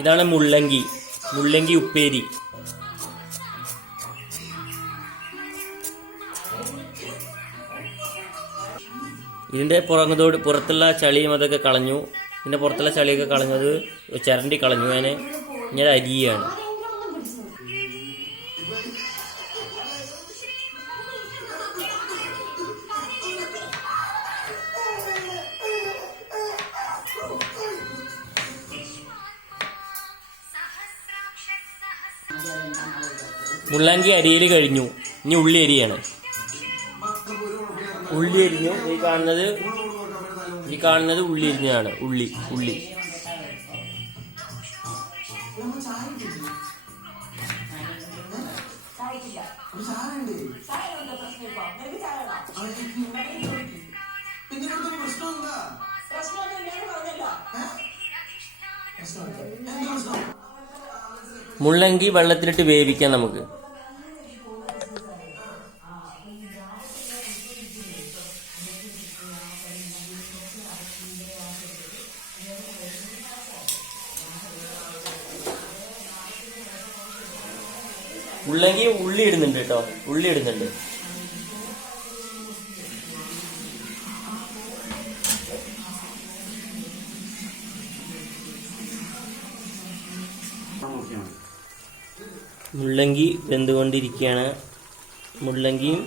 ഇതാണ് മുള്ളങ്കി, മുള്ളങ്കി ഉപ്പേരി. ഇതിന്റെ പുറത്തുള്ള ചളിയും അതൊക്കെ കളഞ്ഞു. ഇതിന്റെ പുറത്തുള്ള ചളിയൊക്കെ കളഞ്ഞത് ചിരണ്ടി കളഞ്ഞു. അതിനെ ഇങ്ങനെ അരിയാണ്. മുള്ളങ്കി അരിയൽ കഴിഞ്ഞു. ഇനി ഉള്ളി അരിയാണ്. ഉള്ളി അരിഞ്ഞു. ഈ കാണുന്നത് ഉള്ളി അരിഞ്ഞതാണ്. ഉള്ളി മുള്ളങ്കി വെള്ളത്തിലിട്ട് വേവിക്കാം നമുക്ക്. മുള്ളങ്കി ഉള്ളി ഇടുന്നുണ്ട് കേട്ടോ, ഉള്ളി ഇടുന്നുണ്ട്. മുള്ളങ്കി വെന്തുകൊണ്ടിരിക്കുകയാണ്. മുള്ളങ്കിയും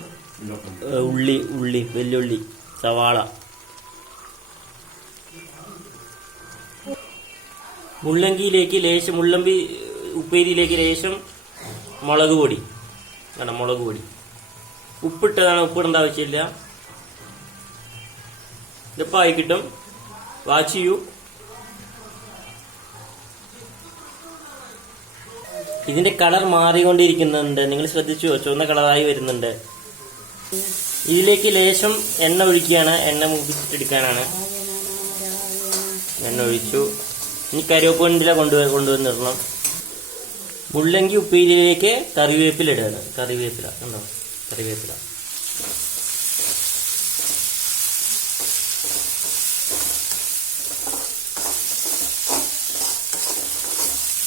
ഉള്ളി വെല്ലുള്ളി സവാള. മുള്ളമ്പി ഉപ്പേരിയിലേക്ക് ലേശം മുളക് പൊടി. ഉപ്പിട്ടതാണ്, ഉപ്പിടേണ്ട ആവശ്യമില്ല. ഇതിപ്പോൾ ആയി കിട്ടും. വാച്ച് ചെയ്യൂ. ഇതിന്റെ കളർ മാറിക്കൊണ്ടിരിക്കുന്നുണ്ട്, നിങ്ങൾ ശ്രദ്ധിച്ചു. ചുവന്ന കളറായി വരുന്നുണ്ട്. ഇതിലേക്ക് ലേശം എണ്ണ ഒഴിക്കുകയാണ്. എണ്ണ മൂപ്പിച്ചിട്ടെടുക്കാനാണ്. എണ്ണ ഒഴിച്ചു. ഇനി കറിവേപ്പില കൊണ്ടുവന്നിടണം. മുള്ളങ്കി ഉപ്പേരിയിലേക്ക് കറിവേപ്പില ഇടുകയാണ്. കറിവേപ്പില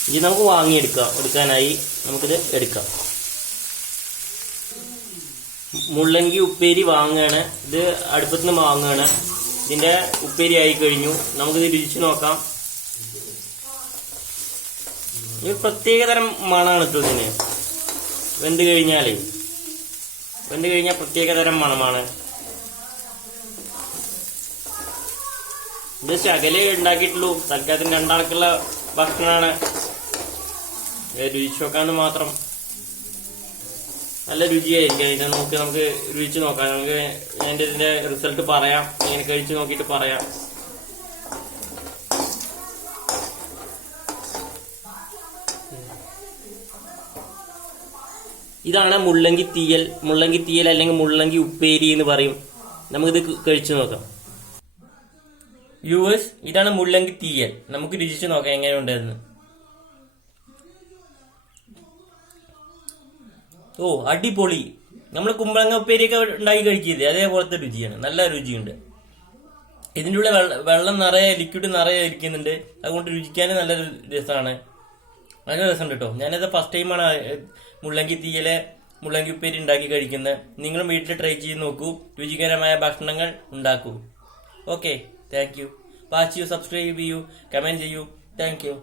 ഇത് നമുക്ക് എടുക്കാനായി നമുക്കിത് എടുക്കാം. മുള്ളങ്കി ഉപ്പേരി വാങ്ങുകയാണ്. ഇത് അടുപ്പത്തുനിന്ന് വാങ്ങുകയാണ്. ഇതിന്റെ ഉപ്പേരി ആയി കഴിഞ്ഞു. നമുക്കിത് രുചിച്ച് നോക്കാം. ഇത് പ്രത്യേകതരം മണമാണ് കേട്ടോ ഇതിന്. വെന്ത് കഴിഞ്ഞാൽ പ്രത്യേകതരം മണമാണ്. ഇത് ശകലേ ഉണ്ടാക്കിയിട്ടുള്ളൂ. തൽക്കാലത്തിന് രണ്ടാൾക്കുള്ള ഭക്ഷണമാണ്. രുചിച്ച് നോക്കാന്ന് മാത്രം. നല്ല രുചിയായിരിക്കും. ഇത് നമുക്ക് രുചിച്ച് നോക്കാം. നമുക്ക് ഇതിന്റെ റിസൾട്ട് പറയാം. ഇങ്ങനെ കഴിച്ചു നോക്കിയിട്ട് പറയാം. ഇതാണ് മുള്ളങ്കി തീയൽ അല്ലെങ്കിൽ മുള്ളങ്കി ഉപ്പേരി എന്ന് പറയും. നമുക്കിത് കഴിച്ചു നോക്കാം. വ്യൂവേഴ്സ്, ഇതാണ് മുള്ളങ്കി തീയൽ. നമുക്ക് രുചിച്ച് നോക്കാം എങ്ങനെയുണ്ടെന്ന്. ഓ, അടിപൊളി. നമ്മൾ കുമ്പളങ്ങ ഉപ്പേരിയൊക്കെ ഉണ്ടാക്കി കഴിക്കില്ലേ, അതേപോലത്തെ രുചിയാണ്. നല്ല രുചിയുണ്ട്. ഇതിൻ്റെ ഉള്ളിൽ വെള്ളം നിറയെ, ലിക്വിഡ് നിറയെ ഇരിക്കുന്നുണ്ട്. അതുകൊണ്ട് രുചിക്കാനും നല്ല രസമാണ്. നല്ല രസമുണ്ട് കേട്ടോ. ഞാനത് ഫസ്റ്റ് ടൈമാണ് മുള്ളങ്കി ഉപ്പേരി ഉണ്ടാക്കി കഴിക്കുന്നത്. നിങ്ങളും വീട്ടിൽ ട്രൈ ചെയ്ത് നോക്കൂ. രുചികരമായ ഭക്ഷണങ്ങൾ ഉണ്ടാക്കൂ. Okay, thank you. വാച്ച് ചെയ്യൂ, സബ്സ്ക്രൈബ് ചെയ്യൂ, കമന്റ് ചെയ്യൂ. Thank U.